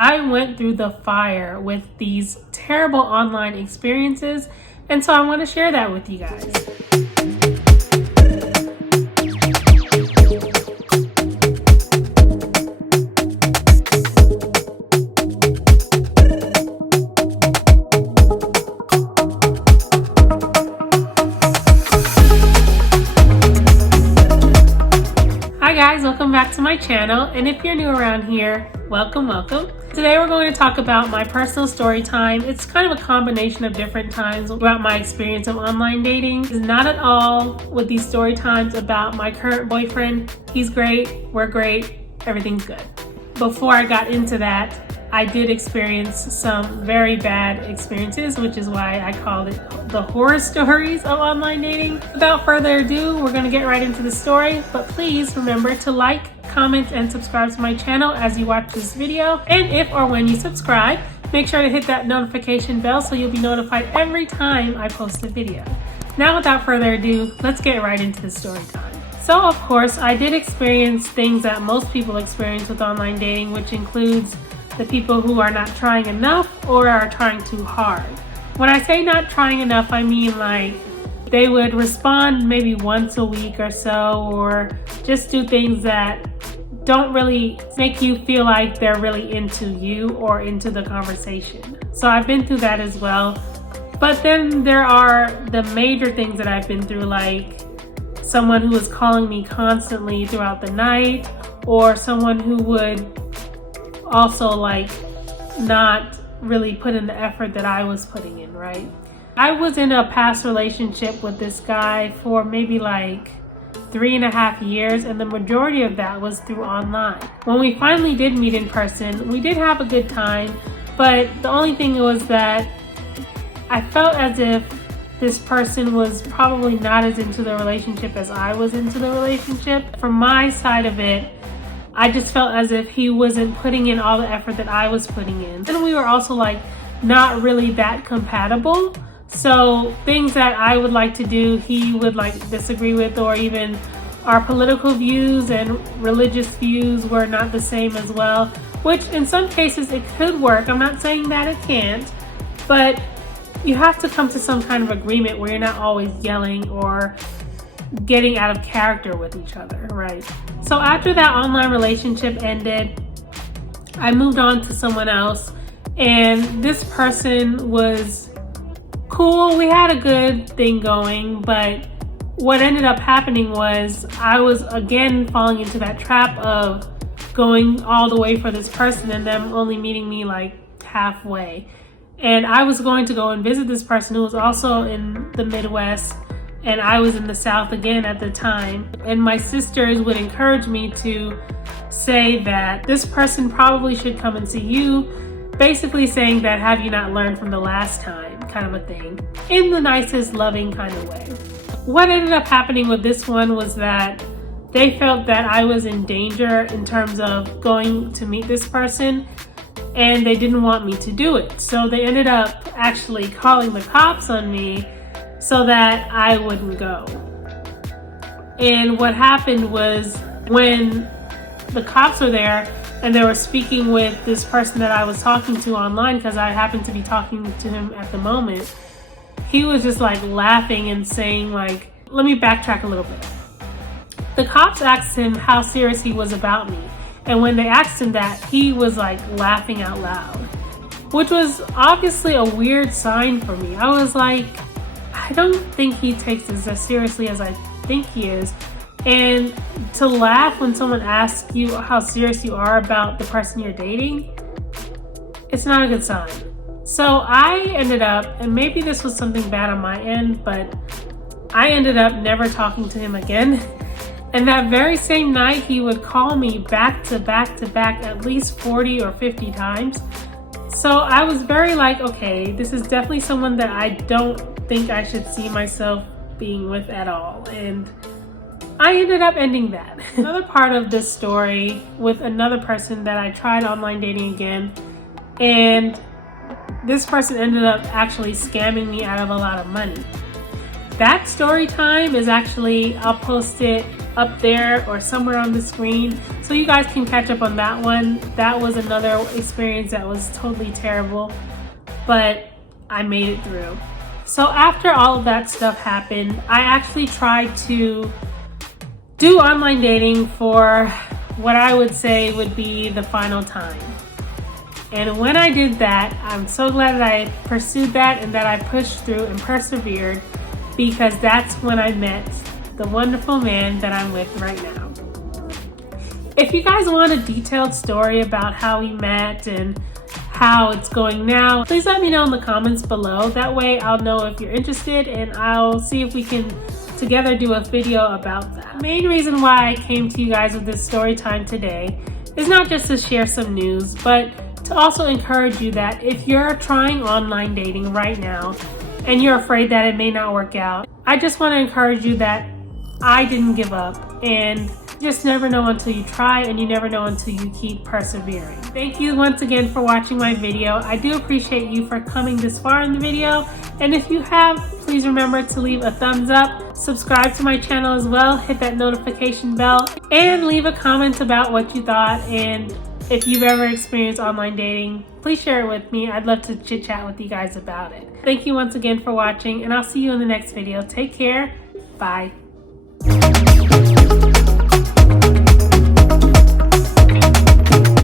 I went through the fire with these terrible online experiences, and so I want to share that with you guys. Hi guys, welcome back to my channel, and if you're new around here, welcome. Today we're going to talk about my personal story time. It's kind of a combination of different times about my experience of online dating. It's not at all with these story times about my current boyfriend. He's great, we're great, everything's good. Before I got into that, I did experience some very bad experiences, which is why I called it the horror stories of online dating. Without further ado, we're gonna get right into the story, but please remember to like, comment, and subscribe to my channel as you watch this video. And if or when you subscribe, make sure to hit that notification bell so you'll be notified every time I post a video. Now, without further ado, let's get right into the story time. So of course, I did experience things that most people experience with online dating, which includes the people who are not trying enough or are trying too hard. When I say not trying enough, I mean like they would respond maybe once a week or so, or just do things that don't really make you feel like they're really into you or into the conversation. So I've been through that as well. But then there are the major things that I've been through, like someone who was calling me constantly throughout the night, or someone who would also like not really put in the effort that I was putting in, right? I was in a past relationship with this guy for maybe like 3.5 years, and the majority of that was through online. When we finally did meet in person, we did have a good time, but the only thing was that I felt as if this person was probably not as into the relationship as I was into the relationship. From my side of it, I just felt as if he wasn't putting in all the effort that I was putting in. And we were also like not really that compatible. So things that I would like to do, he would like disagree with, or even our political views and religious views were not the same as well, which in some cases it could work. I'm not saying that it can't, but you have to come to some kind of agreement where you're not always yelling or getting out of character with each other, right? So after that online relationship ended, I moved on to someone else, and this person was cool. We had a good thing going, but what ended up happening was I was again falling into that trap of going all the way for this person and them only meeting me like halfway. And I was going to go and visit this person who was also in the Midwest, and I was in the South again at the time. And my sisters would encourage me to say that this person probably should come and see you, basically saying that, have you not learned from the last time, kind of a thing, in the nicest, loving kind of way. What ended up happening with this one was that they felt that I was in danger in terms of going to meet this person, and they didn't want me to do it. So they ended up actually calling the cops on me so that I wouldn't go. And what happened was, when the cops were there and they were speaking with this person that I was talking to online, because I happened to be talking to him at the moment, he was just like laughing and saying like, let me backtrack a little bit. The cops asked him how serious he was about me. And when they asked him that, he was like laughing out loud, which was obviously a weird sign for me. I was like, I don't think he takes this as seriously as I think he is. And to laugh when someone asks you how serious you are about the person you're dating, it's not a good sign. So I ended up, and maybe this was something bad on my end, but I ended up never talking to him again. And that very same night, he would call me back to back to back at least 40 or 50 times. So I was very like, okay, this is definitely someone that I don't think I should see myself being with at all. And I ended up ending that. Another part of this story with another person that I tried online dating again, and this person ended up actually scamming me out of a lot of money. That story time is actually, I'll post it up there or somewhere on the screen, so you guys can catch up on that one. That was another experience that was totally terrible, but I made it through. So after all of that stuff happened, I actually tried to do online dating for what I would say would be the final time. And when I did that, I'm so glad that I pursued that and that I pushed through and persevered, because that's when I met the wonderful man that I'm with right now. If you guys want a detailed story about how we met and how it's going now, please let me know in the comments below. That way I'll know if you're interested, and I'll see if we can together do a video about that. The main reason why I came to you guys with this story time today is not just to share some news, but to also encourage you that if you're trying online dating right now and you're afraid that it may not work out, I just want to encourage you that I didn't give up, and you just never know until you try, and you never know until you keep persevering. Thank you once again for watching my video. I do appreciate you for coming this far in the video, and if you have, please remember to leave a thumbs up, subscribe to my channel as well, hit that notification bell, and leave a comment about what you thought, and if you've ever experienced online dating, please share it with me. I'd love to chit chat with you guys about it. Thank you once again for watching, and I'll see you in the next video. Take care. Bye.